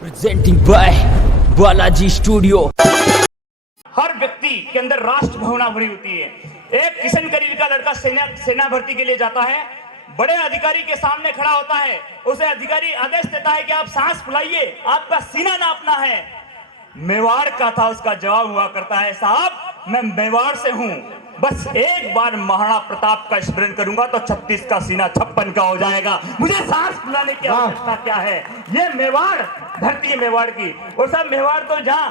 Presenting by Balaji studio. हर व्यक्ति के अंदर राष्ट्र भावना भरी होती है। एक किशन करीर का लड़का सेना भर्ती के लिए जाता है, बड़े अधिकारी के सामने खड़ा होता है, उसे अधिकारी आदेश देता है कि आप सांस फुलाइए, आपका सीना नापना है। मेवाड़ का था, उसका जवाब हुआ करता है, साहब मैं मेवाड़ से हूं, बस एक बार महाराणा प्रताप का स्मरण करूंगा तो 36 का सीना 56 का हो जाएगा, मुझे सांस फुलाने की आवश्यकता क्या है। ये मेवाड़ धरती है, मेवाड़ की। और सब मेवाड़ तो जहां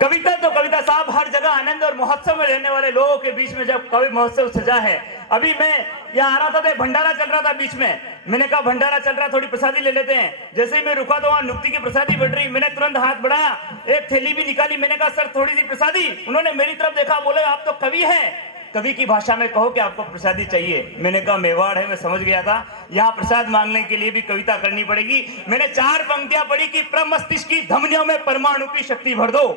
कविता तो कविता साहब हर जगह आनंद और महोत्सव में रहने वाले लोगों के बीच में जब कवि महोत्सव सजा है। अभी मैं यहाँ आ रहा था तो भंडारा चल रहा था बीच में, मैंने कहा भंडारा चल रहा, थोड़ी प्रसादी ले लेते हैं। जैसे ही मैं रुका तो वहां नुक्ति की प्रसादी बढ़ रही, मैंने तुरंत हाथ बढ़ाया, एक थैली भी निकाली, मैंने कहा सर थोड़ी सी प्रसादी। उन्होंने मेरी तरफ देखा, बोले आप तो कवि हैं, कवि की भाषा में कहो कि आपको प्रसादी चाहिए। मैंने कहा मेवाड़ है, मैं समझ गया था यहाँ प्रसाद मांगने के लिए भी कविता करनी पड़ेगी। मैंने 4 पंक्तियां पढ़ी कि प्रमस्तिष्क की धमनियों में परमाणु की शक्ति भर दो,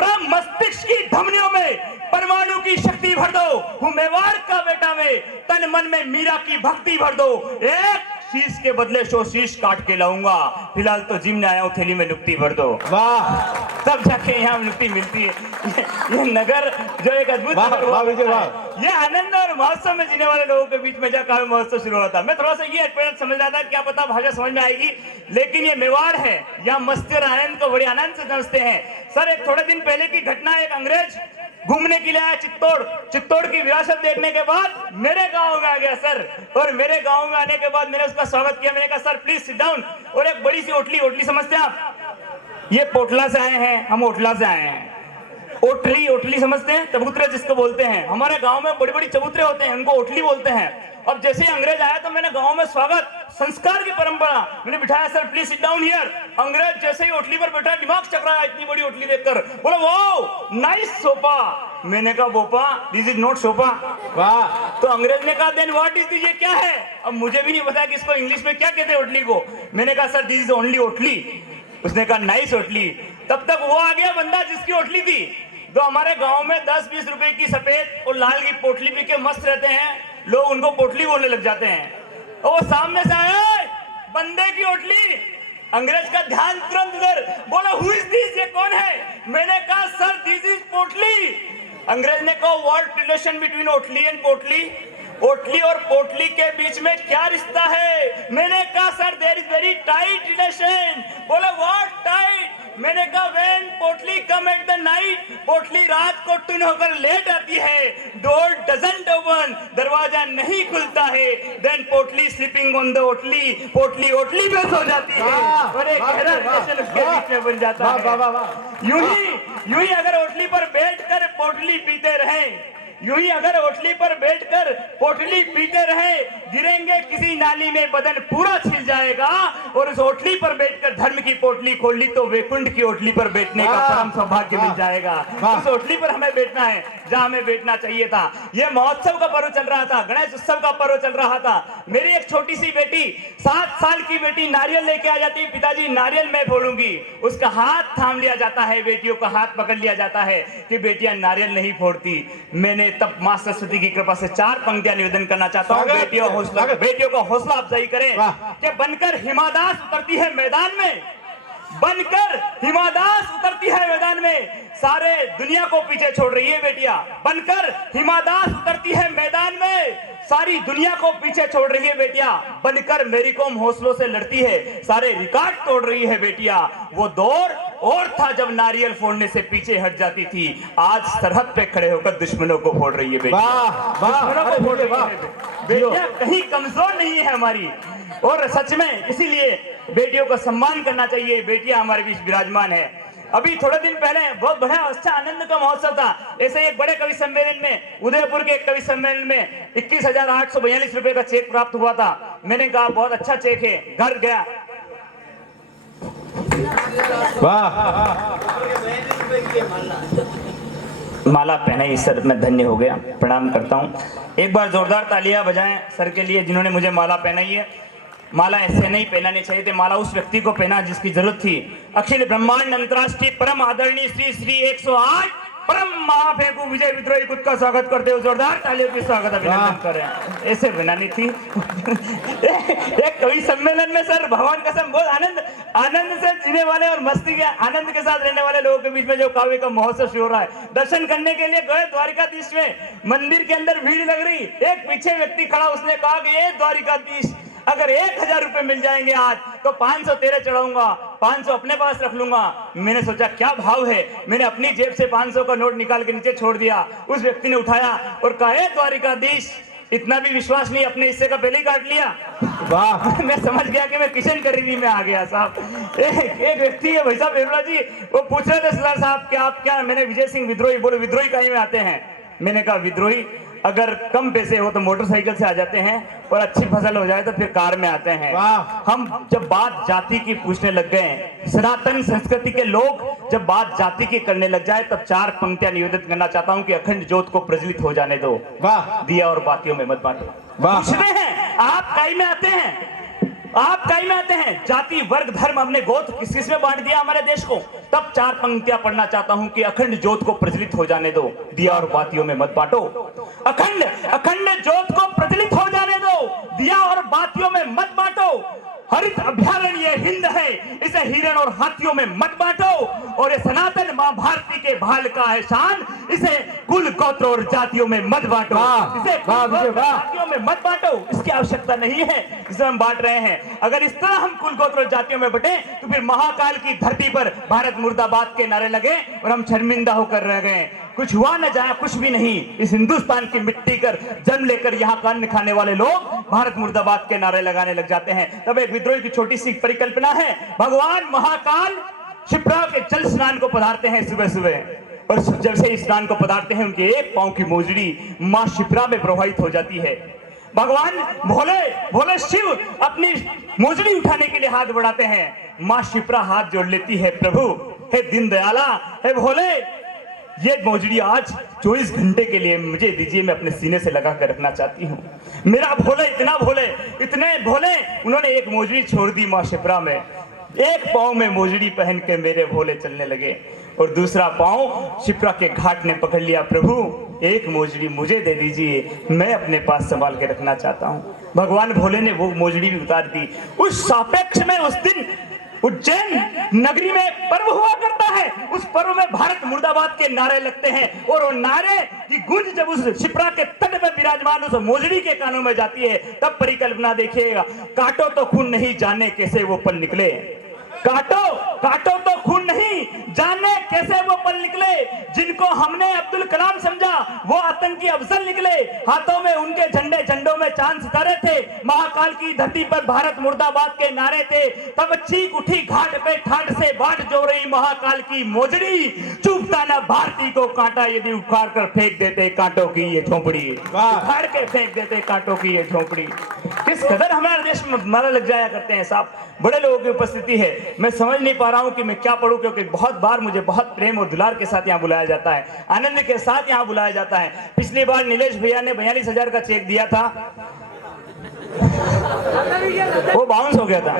प्रमस्तिष्क की धमनियों में परमाणु की शक्ति भर दो, हूँ मेवाड़ का बेटा में, तन मन में मीरा की भक्ति भर दो, एक शीश के बदले 100 शीश काट के लाऊंगा, फिलहाल तो जिम में आया हूँ, थैली में नुक्ति भर दो। वाह, तब जाके यहाँ नुक्ति मिलती है। ये नगर जो एक अद्भुत ये आनंद और महोत्सव में जीने वाले लोगों के बीच में जाकर महोत्सव शुरू होता है। मैं थोड़ा सा ये समझ रहा था, क्या पता भाषा समझ में आएगी, लेकिन ये मेवाड़ है, यहाँ मस्ती और आनंद को बड़े आनंद से समझते हैं। सर एक थोड़े दिन पहले की घटना, एक अंग्रेज घूमने के लिए आया चित्तौड़ की विरासत देखने के बाद मेरे गांव में आ गया सर, और मेरे गांव में आने के बाद मैंने उसका स्वागत किया। मैंने कहा सर प्लीज सिट डाउन, और एक बड़ी सी ओटली समझते हैं आप, ये पोटला से आए हैं, हम ओटला से आए हैं। ओटली समझते हैं, चबूतरे जिसको बोलते हैं, हमारे गांव में बड़ी बड़ी चबूतरे होते हैं, उनको ओटली बोलते हैं। अब जैसे ही अंग्रेज आया तो मैंने गांव में स्वागत, संस्कार की परंपरा, मैंने बिठाया sir please sit down here. अंग्रेज जैसे ही ओटली पर बैठा, दिमाग चकराया इतनी बड़ी ओटली देखकर, बोला वाओ नाइस सोफा। मैंने कहा बोपा दिस इज नॉट सोफा। वाह, तो अंग्रेज ने कहा देन व्हाट इज दिस, ये क्या है। अब मुझे भी नहीं पता कि इसको इंग्लिश में क्या कहते हैं ओटली को। मैंने कहा सर दिस इज ओनली ओटली। उसने कहा नाइस ओटली। तब तक वो आ गया बंदा जिसकी ओटली थी। तो हमारे गांव में 10-20 रुपए की सफेद और लाल की पोटली पी के मस्त रहते हैं लोग, उनको पोटली बोलने लग जाते हैं। और वो सामने से आए बंदे की ओटली, अंग्रेज का ध्यान तुरंत उधर, बोला हु इज दिस, ये कौन है। मैंने कहा सर दिस इज पोटली। अंग्रेज ने कहा व्हाट रिलेशन बिटवीन ओटली एंड पोटली, ओटली और पोटली के बीच में क्या रिश्ता है। मैंने कहा sir there is very tight relation. बोले व्हाट टाइट। मैंने कहा व्हेन पोटली कम एट द नाइट, पोटली रात को टुन होकर लेट आती है, डोर डजंट ओपन, दरवाजा नहीं खुलता है, देन पोटली स्लीपिंग ऑन द ओटली, पोटली ओटली पे सो जाती है, और एक गहरा रिलेशन उसके बीच में बन जाता है। यूं ही अगर ओटली पर बैठकर पोटली पीते रहें, यूं ही अगर ओटली पर बैठकर पोटली पीते रहे, गिरेंगे किसी नाली में, बदन पूरा छिल जाएगा। और उस ओटली पर बैठकर धर्म की पोटली खोल ली तो वैकुंठ की ओटली पर बैठने का परम सौभाग्य मिल जाएगा। उस ओटली पर हमें बैठना है जहां हमें बैठना चाहिए था। यह महोत्सव का पर्व चल रहा था, गणेश उत्सव का पर्व चल रहा था। मेरी एक छोटी सी बेटी, 7 साल की बेटी नारियल लेके आ जाती है, पिताजी नारियल मैं फोड़ूंगी, उसका हाथ थाम लिया जाता है, बेटियों का हाथ पकड़ लिया जाता है कि बेटियां नारियल नहीं फोड़ती। मैंने तब मां सरस्वती की कृपा से 4 पंक्तियां निवेदन करना चाहता हूं, बेटियों को हौसला अफजाई करें कि बनकर हिमा दास उतरती है मैदान में, बनकर हिमा दास उतरती है मैदान में, सारे दुनिया को पीछे छोड़ रही है बेटियां, बनकर हिमा दास उतरती है मैदान में, सारी दुनिया को पीछे छोड़ रही है बेटियां, बनकर मेरी कॉम हौसलों से लड़ती है, सारे रिकॉर्ड तोड़ रही है बेटियां। वो दौर और था जब नारियल फोड़ने से पीछे हट जाती थी, आज सरहद पे खड़े होकर दुश्मनों को फोड़ रही है बेटियां, दुश्मनों को फोड़ रही है बेटियां, कहीं कमजोर नहीं है हमारी। और सच में इसीलिए बेटियों का सम्मान करना चाहिए, बेटियां हमारे बीच विराजमान है। अभी थोड़े दिन पहले बहुत बड़ा अच्छा आनंद का महोत्सव था, ऐसे एक बड़े कवि सम्मेलन में, उदयपुर के एक कवि सम्मेलन में 21,842 रुपए का चेक प्राप्त हुआ था। मैंने कहा बहुत अच्छा चेक है, घर गया, माला पहनाई सर, मैं धन्य हो गया, प्रणाम करता हूँ। एक बार जोरदार तालियां बजाएं सर के लिए जिन्होंने मुझे माला पहनाई है। माला ऐसे नहीं पहनानी चाहिए थे, माला उस व्यक्ति को पहना जिसकी जरूरत थी। अखिल ब्रह्मांड अंतरराष्ट्रीय परम आदरणीय श्री 108 परम महाफेकू विजय विद्रोही खुद का स्वागत करते हुए जोरदार तालियों के स्वागत अभिनंदन करें। ऐसे बनानी थी। एक कवि सम्मेलन में सर भगवान कसम बहुत आनंद से जीने वाले और मस्ती के आनंद के साथ रहने वाले लोगों के बीच में जो काव्य का महोत्सव शुरू हो रहा है, दर्शन करने के लिए गए द्वारिकाधीश में, मंदिर के अंदर भीड़ लग रही, एक पीछे व्यक्ति खड़ा, उसने कहा कि ये द्वारिकाधीश अगर 1000 रुपए मिल जाएंगे आज तो 500 तेरे चढ़ाऊंगा, 500 अपने पास रख लूंगा। मैंने सोचा क्या भाव है, मैंने अपनी जेब से 500 का नोट निकाल के नीचे छोड़ दिया। उस व्यक्ति ने उठाया और कहा द्वारिकाधीश, इतना भी विश्वास नहीं, अपने हिस्से का पहले ही काट लिया। वाह, मैं समझ गया कि मैं किशन करीबी में आ गया साहब। एक व्यक्ति है भाई साहब बेरुला जी, वो पूछ रहे थे सरदार साहब कि आप क्या, मैंने विजय सिंह विद्रोही, बोले विद्रोही कहीं में आते हैं। मैंने कहा विद्रोही अगर कम पैसे हो तो मोटरसाइकिल से आ जाते हैं और अच्छी फसल हो जाए तो फिर कार में आते हैं। हम जब बात जाति की पूछने लग गए, सनातन संस्कृति के लोग जब बात जाति की करने लग जाए, तब 4 पंक्तियां निवेदित करना चाहता हूं कि अखंड ज्योत को प्रज्वलित हो जाने दो, दिया और बातियों में मत बांटो। पूछते हैं आप काई में आते हैं, आप काई में आते हैं, जाति वर्ग धर्म हमने गोत्र किस किस में बांट दिया हमारे देश को। तब 4 पंक्तियां पढ़ना चाहता हूं कि अखंड ज्योत को प्रज्वलित हो जाने दो, दिया और बातियों में मत बांटो। अखंड ज्योत को प्रज्वलित हो जाने दो, दिया और बातियों में मत बांटो। हरित अभयारण्य हिंद है, इसे हिरण और हाथियों में मत बांटो। और ये सनातन मां भारती के भाल का है शान, इसे कुल गोत्र और जातियों में मत बांटो, इसे जातियों में मत बांटो। इसकी आवश्यकता नहीं है, इसे हम बांट रहे हैं। अगर इस तरह हम कुल गोत्र और जातियों में बटे तो फिर महाकाल की धरती पर भारत मुर्दाबाद के नारे लगे और हम शर्मिंदा होकर रह गए। कुछ हुआ न जाए कुछ भी नहीं, इस हिंदुस्तान की मिट्टी कर जन्म लेकर यहाँ का अन्न खाने वाले लोग भारत मुर्दाबाद के नारे लगाने लग जाते हैं। तब एक विद्रोही की छोटी सी परिकल्पना है, भगवान महाकाल शिप्रा के जल स्नान को पधारते हैं सुबह सुबह, और जब से स्नान को पधारते हैं उनके एक पांव की मोजड़ी मां शिप्रा में प्रवाहित हो जाती है। भगवान भोले शिव अपनी मोजड़ी उठाने के लिए हाथ बढ़ाते हैं, मां शिप्रा हाथ जोड़ लेती है, प्रभु हे दीन दयाला, हे भोले, ये मोजड़ी आज 24 घंटे के लिए मुझे दीजिए, मैं अपने सीने से लगा कर रखना चाहती हूँ। मेरा भोले इतना भोले, इतने भोले, उन्होंने एक मोजड़ी छोड़ दी मां शिप्रा में, एक पांव में मोजड़ी पहन के मेरे भोले चलने लगे और दूसरा पांव शिप्रा के घाट ने पकड़ लिया। प्रभु एक मोजड़ी मुझे दे दीजिए, मैं अपने पास संभाल के रखना चाहता हूँ। भगवान भोले ने वो मोजड़ी भी उतार दी। उस सापेक्ष में उस दिन उज्जैन नगरी में पर्व हुआ करता है, उस पर्व में भारत मुर्दाबाद के नारे लगते हैं और वो नारे की गूंज जब उस शिप्रा के तट में विराजमान उस मोजड़ी के कानों में जाती है, तब परिकल्पना देखिएगा, काटो तो खून नहीं जाने कैसे वो पल निकले, काटो तो खून नहीं जाने कैसे वो पल निकले, जिनको हमने अब्दुल कलाम समझा वो आतंकी अफजल निकले, हाथों में उनके झंडों में चांद सितारे थे, महाकाल की धरती पर भारत मुर्दाबाद के नारे थे। तब चीख उठी घाट पे ठाट से बाट जो रही महाकाल की मोजड़ी, चुभता ना भारती को कांटा यदि उखाड़ कर फेंक देते कांटों की ये झोंपड़ी, उखाड़ के फेंक देते कांटों की ये झोंपड़ी। किस कदर हमारे देश में मारा लग जाया करते हैं साहब, बड़े लोगों की उपस्थिति है, मैं समझ नहीं पा रहा हूं कि मैं क्या पढ़ूं, क्योंकि बहुत बार मुझे बहुत प्रेम और दुलार के साथ यहाँ बुलाया जाता है, आनंद के साथ यहाँ बुलाया जाता है। पिछली बार नीलेश भैया ने 42,000 का चेक दिया था, वो बाउंस हो गया था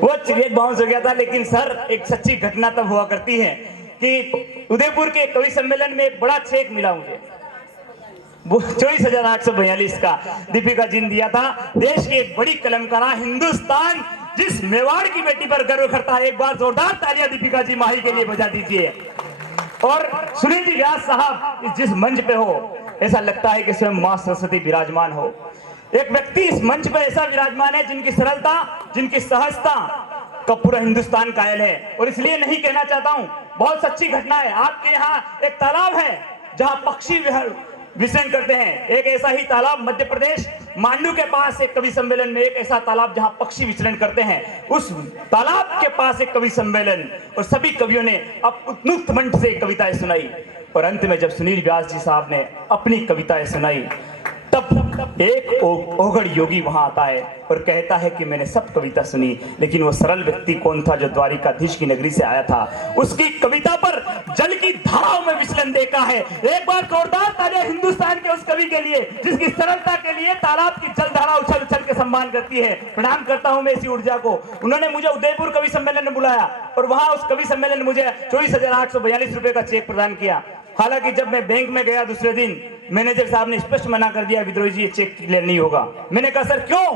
वो चेक बाउंस हो गया था। लेकिन सर एक सच्ची घटना तब हुआ करती है कि उदयपुर के कवि सम्मेलन में एक बड़ा चेक मिला मुझे, 24,842 का दीपिका जी ने दिया था। देश की एक बड़ी कलमकारा, हिंदुस्तान जिस मेवाड़ की बेटी पर गर्व करता है, एक बार जोरदार तालियां दीपिका जी माही के लिए बजा दीजिए। और सुनील जी व्यास साहब जिस मंच पे हो, ऐसा लगता है कि स्वयं मां सरस्वती विराजमान हो। एक व्यक्ति इस मंच पर ऐसा विराजमान है जिनकी सरलता, जिनकी सहजता का पूरा हिंदुस्तान कायल है। और इसलिए नहीं कहना चाहता हूं, बहुत सच्ची घटना है। आपके यहाँ एक तालाब है जहां पक्षी विचरण करते हैं, एक ऐसा ही तालाब मध्य प्रदेश मांडू के पास एक कवि सम्मेलन में एक ऐसा तालाब जहां पक्षी विचरण करते हैं, उस तालाब के पास एक कवि सम्मेलन, और सभी कवियों ने अब उत्मुक्त मंच से कविताएं सुनाई। और अंत में जब सुनील व्यास जी साहब ने अपनी कविताएं सुनाई, तब एक ओघड़ योगी वहां आता है और कहता है कि मैंने सब कविता सुनी, लेकिन वो सरल व्यक्ति कौन था जो द्वारिकाधीश की नगरी से आया था? उसकी कविता पर जल की धाराओं में विचलन देखा है। एक बार जोरदार तालियां हिंदुस्तान के उस कवि के लिए जिसकी सरलता के लिए तालाब की जल धारा उछल उछल के सम्मान करती है। प्रणाम करता हूं मैं इसी ऊर्जा को। उन्होंने मुझे उदयपुर कवि सम्मेलन में बुलाया और वहां उस कवि सम्मेलन ने मुझे 24,842 रुपए का चेक प्रदान किया। हालांकि जब मैं बैंक में गया दूसरे दिन, मैनेजर साहब ने स्पष्ट मना कर दिया, विद्रोही जी ये चेक क्लियर नहीं होगा। मैंने कहा सर क्यों?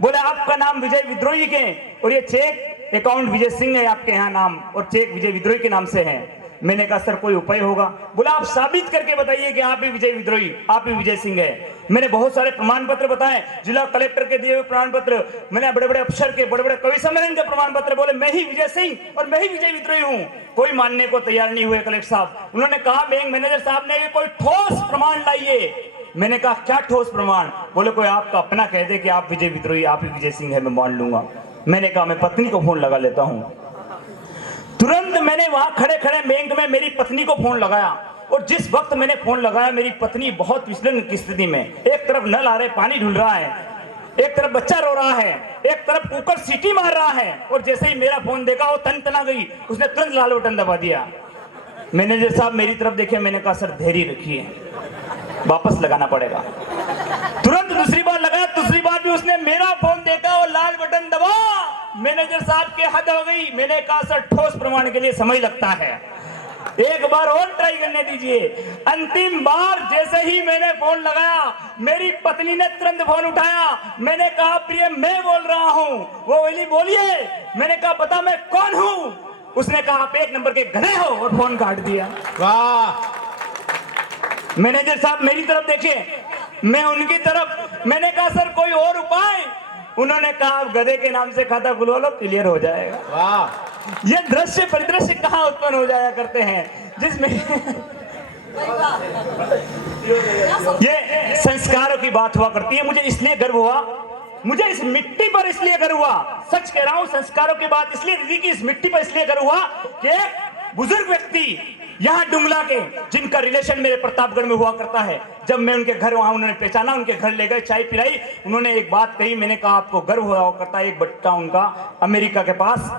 बोले आपका नाम विजय विद्रोही के और ये चेक अकाउंट विजय सिंह है आपके यहाँ नाम और चेक विजय विद्रोही के नाम से है। मैंने कहा सर कोई उपाय होगा? बोला आप साबित करके बताइए कि आप ही विजय विद्रोही, आप ही विजय सिंह है। मैंने बहुत सारे प्रमाण पत्र बताए, जिला कलेक्टर के दिए हुए प्रमाण पत्र, मैंने बड़े बड़े अफसर के, बड़े बड़े कवि सम्मेलन के प्रमाण पत्र, बोले मैं ही विजय सिंह और मैं ही विजय विद्रोही हूँ। कोई मानने को तैयार नहीं हुए कलेक्टर साहब। उन्होंने कहा बैंक मैनेजर साहब ने कोई ठोस प्रमाण लाइए। मैंने कहा क्या ठोस प्रमाण? बोले कोई आपका अपना कह दे कि आप विजय विद्रोही, आप ही विजय सिंह है, मैं मान लूंगा। मैंने कहा मैं पत्नी को फोन लगा लेता हूँ। तुरंत मैंने वहां खड़े खड़े बैंक में मेरी पत्नी को फोन लगाया और जिस वक्त मैंने फोन लगाया मेरी पत्नी बहुत विचलन की स्थिति में, एक तरफ नल आ रहे, पानी ढुल रहा है, एक तरफ बच्चा रो रहा है, एक तरफ कुकर सीटी मार रहा है और जैसे ही मेरा फोन देखा वो तन तना गई, उसने तुरंत लाल बटन दबा दिया। मैनेजर साहब मेरी तरफ देखे, मैंने कहा सर धैर्य रखिए, वापस लगाना पड़ेगा। तुरंत दूसरी बार लगाया, दूसरी बार भी उसने मेरा फोन देखा और लाल बटन दबा। मैनेजर साहब के हद हो गई। मैंने कहा सर ठोस प्रमाण के लिए समय लगता है, एक बार और ट्राई करने दीजिए। अंतिम बार जैसे ही मैंने फोन लगाया मेरी पत्नी ने तुरंत फोन उठाया। मैंने कहा प्रिय मैं बोल रहा हूं। वो बोली बोलिए। मैंने कहा बता मैं कौन हूं? उसने कहा आप एक नंबर के गधे हो और फोन काट दिया। वाह! मैनेजर साहब मेरी तरफ देखिए, मैं उनकी तरफ। मैंने कहा सर कोई और उपाय? उन्होंने कहा आप गधे के नाम से खाता खुलवा लो, क्लियर हो जाएगा। वाह! ये दृश्य परिदृश्य कहाँ उत्पन्न हो जाया करते हैं जिसमें ये संस्कारों की बात हुआ करती है। मुझे इसलिए गर्व हुआ, मुझे इस मिट्टी पर इसलिए गर्व हुआ, सच कह रहा हूं, संस्कारों की बात इसलिए दीदी की इस मिट्टी पर इसलिए गर्व हुआ कि एक बुजुर्ग व्यक्ति यहाँ डुंगला के जिनका रिलेशन मेरे प्रतापगढ़ में हुआ करता है, जब मैं उनके घर वहां उन्होंने पहचाना, उनके घर ले गए, चाय पिलाई, उन्होंने एक बात कही। मैंने कहा आपको गर्व हुआ करता है, एक बच्चा उनका अमेरिका के पास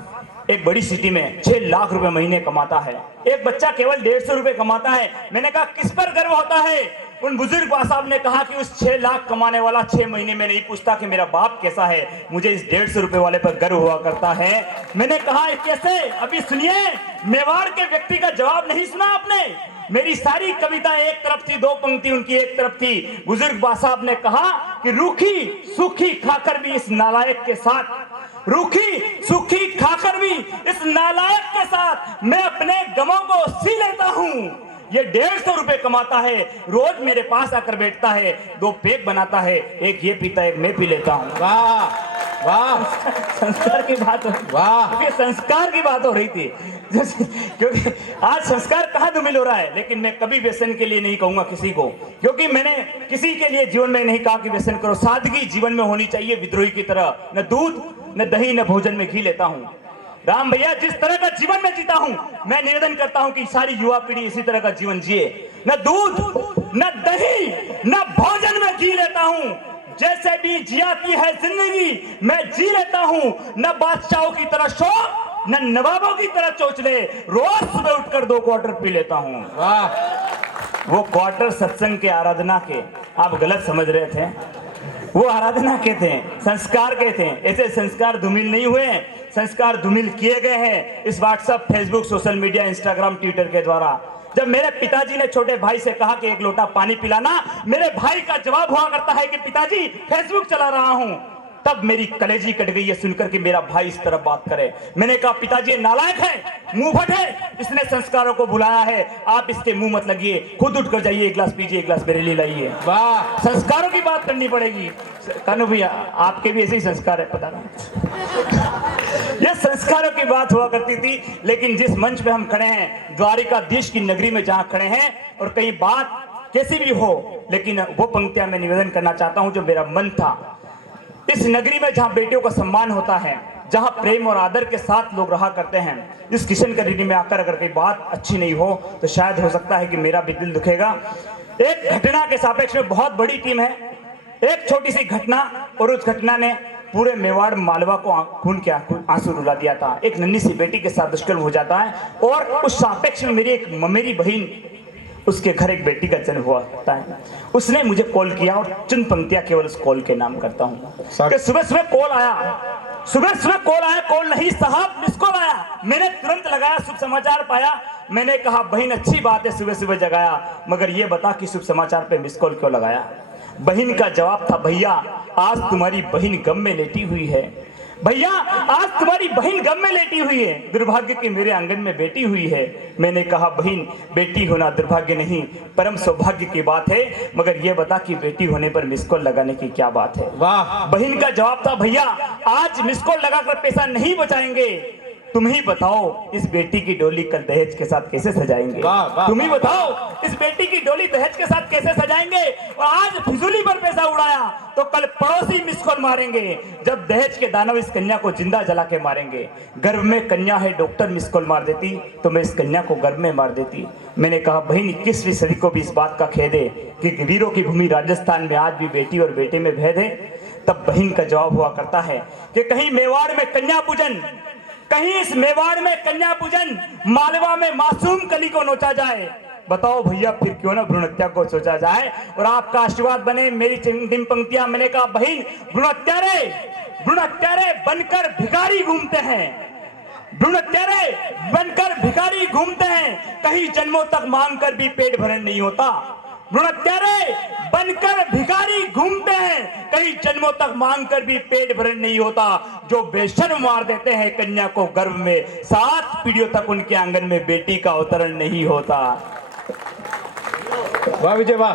एक बड़ी सिटी में 6 लाख रुपए महीने कमाता है, एक बच्चा केवल 150 रुपए कमाता है। मैंने कहा किस पर गर्व होता है? उन बुजुर्ग साहब ने कहा कि उस 6 लाख कमाने वाला 6 महीने में नहीं पूछता कि मेरा बाप कैसा है, मुझे इस 150 रुपए वाले पर गर्व हुआ करता है। मैंने कहा कैसे? अभी सुनिए, मेवाड़ के व्यक्ति का जवाब नहीं सुना आपने? मेरी सारी कविता एक तरफ थी, 2 पंक्ति उनकी एक तरफ थी। बुजुर्ग साहब ने कहा कि रूखी सूखी खाकर भी इस नालायक के साथ, रूखी सूखी खाकर भी इस नालायक के साथ मैं अपने गमों को सी लेता हूं। ये 150 रुपए कमाता है, रोज मेरे पास आकर बैठता है, 2 पैक बनाता है, एक ये पीता है, एक मैं पी लेता हूँ। वाह! वाह! संस्कार की बात हो, वाह! क्योंकि संस्कार की बात हो रही थी क्योंकि आज संस्कार कहाँ धूमिल हो रहा है। लेकिन मैं कभी व्यसन के लिए नहीं कहूंगा किसी को, क्योंकि मैंने किसी के लिए जीवन में नहीं कहा कि व्यसन करो। सादगी जीवन में होनी चाहिए, विद्रोही की तरह न दूध न दही न भोजन में घी लेता हूँ। राम भैया जिस तरह का जीवन में जीता हूं, मैं निवेदन करता हूं कि सारी युवा पीढ़ी इसी तरह का जीवन जिए। न दूध न दही न भोजन में घी लेता हूं, जैसे भी जियाती है जिंदगी मैं जी लेता हूं। न बादशाहों की तरह शौक न नवाबों की तरह चोचले, रोज सुबह उठकर 2 क्वार्टर पी लेता हूं। वाह! वो क्वार्टर सत्संग के, आराधना के, आप गलत समझ रहे थे, वो आराधना के थे, संस्कार के थे। ऐसे संस्कार धूमिल नहीं हुए, संस्कार धूमिल किए गए हैं इस WhatsApp, Facebook, social media, Instagram, Twitter के द्वारा। जब मेरे पिताजी ने छोटे भाई से कहा कि 1 लोटा पानी पिलाना, मेरे भाई का जवाब हुआ करता है कि पिताजी फेसबुक चला रहा हूं। तब मेरी कलेजी कट गई है सुनकर कि मेरा भाई इस तरह बात करे। मैंने कहा पिताजी नालायक है, मुंहफट है, इसने संस्कारों को भुलाया है, आप इसके मुंह मत लगिए, खुद उठकर जाइए, 1 गिलास पीजिए, 1 गिलास मेरे लिए लाइए। वाह! संस्कारों की बात करनी पड़ेगी। कानू भैया आपके भी ऐसे ही संस्कार है, पता नहीं। ये संस्कारों की बात हुआ करती थी। लेकिन जिस मंच पे हम खड़े हैं, द्वारिकाधीश की नगरी में जहां खड़े हैं, और कहीं बात कैसी भी हो, लेकिन वो पंक्तियां मैं निवेदन करना चाहता हूं जो मेरा मन था। इस नगरी में जहां बेटियों का सम्मान होता है, जहां प्रेम और आदर के साथ लोग रहा करते हैं, इस किशन करीनी में आकर अगर कोई बात अच्छी नहीं हो तो शायद हो सकता है कि मेरा भी दिल दुखेगा। एक घटना के सापेक्ष में बहुत बड़ी टीम है, एक छोटी सी घटना, और उस घटना ने पूरे मेवाड़ मालवा को खून के आंसू रुला दिया था। एक नन्ही सी बेटी के साथ दुष्कर्म हो जाता है, और उस सापेक्ष में मेरी एक ममेरी बहन, उसके घर एक बेटी का जन्म हुआ होता है। उसने मुझे कॉल किया, और चंद पंक्तियां केवल उस कॉल के नाम करता हूँ कि सुबह सुबह कॉल आया, कॉल नहीं साहब, मिस कॉल आया। मैंने तुरंत लगाया, शुभ समाचार पाया। मैंने कहा बहन अच्छी बात है, सुबह सुबह जगाया, मगर ये बता कि शुभ समाचार पे मिस कॉल क्यों लगाया। बहन का जवाब था, भैया आज तुम्हारी बहन गम में लेटी हुई है, भैया आज तुम्हारी बहन गम में लेटी हुई है, दुर्भाग्य की मेरे आंगन में बेटी हुई है। मैंने कहा बहन बेटी होना दुर्भाग्य नहीं, परम सौभाग्य की बात है, मगर यह बता कि बेटी होने पर मिस कॉल लगाने की क्या बात है। वाह। बहन का जवाब था, भैया आज मिस कॉल लगाकर पैसा नहीं बचाएंगे, तुम ही बताओ इस बेटी की डोली कल दहेज के साथ कैसे सजाएंगे। वाह, वाह, तुम ही बताओ इस बेटी की डोली दहेज के साथ कैसे सजाएंगे। और आज फिजूली पर पैसा उड़ाया तो कल पड़ोसी मिस कॉल मारेंगे, जब दहेज के दानव इस कन्या को जिंदा जला के मारेंगे। गर्भ में कन्या है, डॉक्टर मिस कॉल मार देती तो मैं इस कन्या को गर्भ में मार देती। मैंने कहा बहन 21वीं सदी को भी इस बात का खेद है कि वीरों की भूमि राजस्थान में आज भी बेटी और बेटे में भेद है। तब बहन का जवाब हुआ करता है कि कहीं मेवाड़ में कन्या पूजन, कहीं इस मेवाड़ में कन्या पूजन, मालवा में मासूम कली को नोचा जाए। बताओ भैया फिर क्यों ना भ्रूण हत्या को सोचा जाए, और आपका आशीर्वाद बने। मेरी अंतिम पंक्तियां, मैंने कहा बहन भ्रूण हत्यारे बनकर भिखारी घूमते हैं, भ्रूण हत्यारे बनकर भिखारी घूमते हैं, कहीं जन्मों तक मांग कर भी पेट भरण नहीं होता। भ्रूण हत्यारे बनकर भिखारी घूमते हैं, कहीं जन्मों तक मांग कर भी पेट भरण नहीं होता। जो बेशर्म मार देते हैं कन्या को गर्भ में, 7 पीढ़ियों तक उनके आंगन में बेटी का अवतरण नहीं होता। वाह विजय वाह।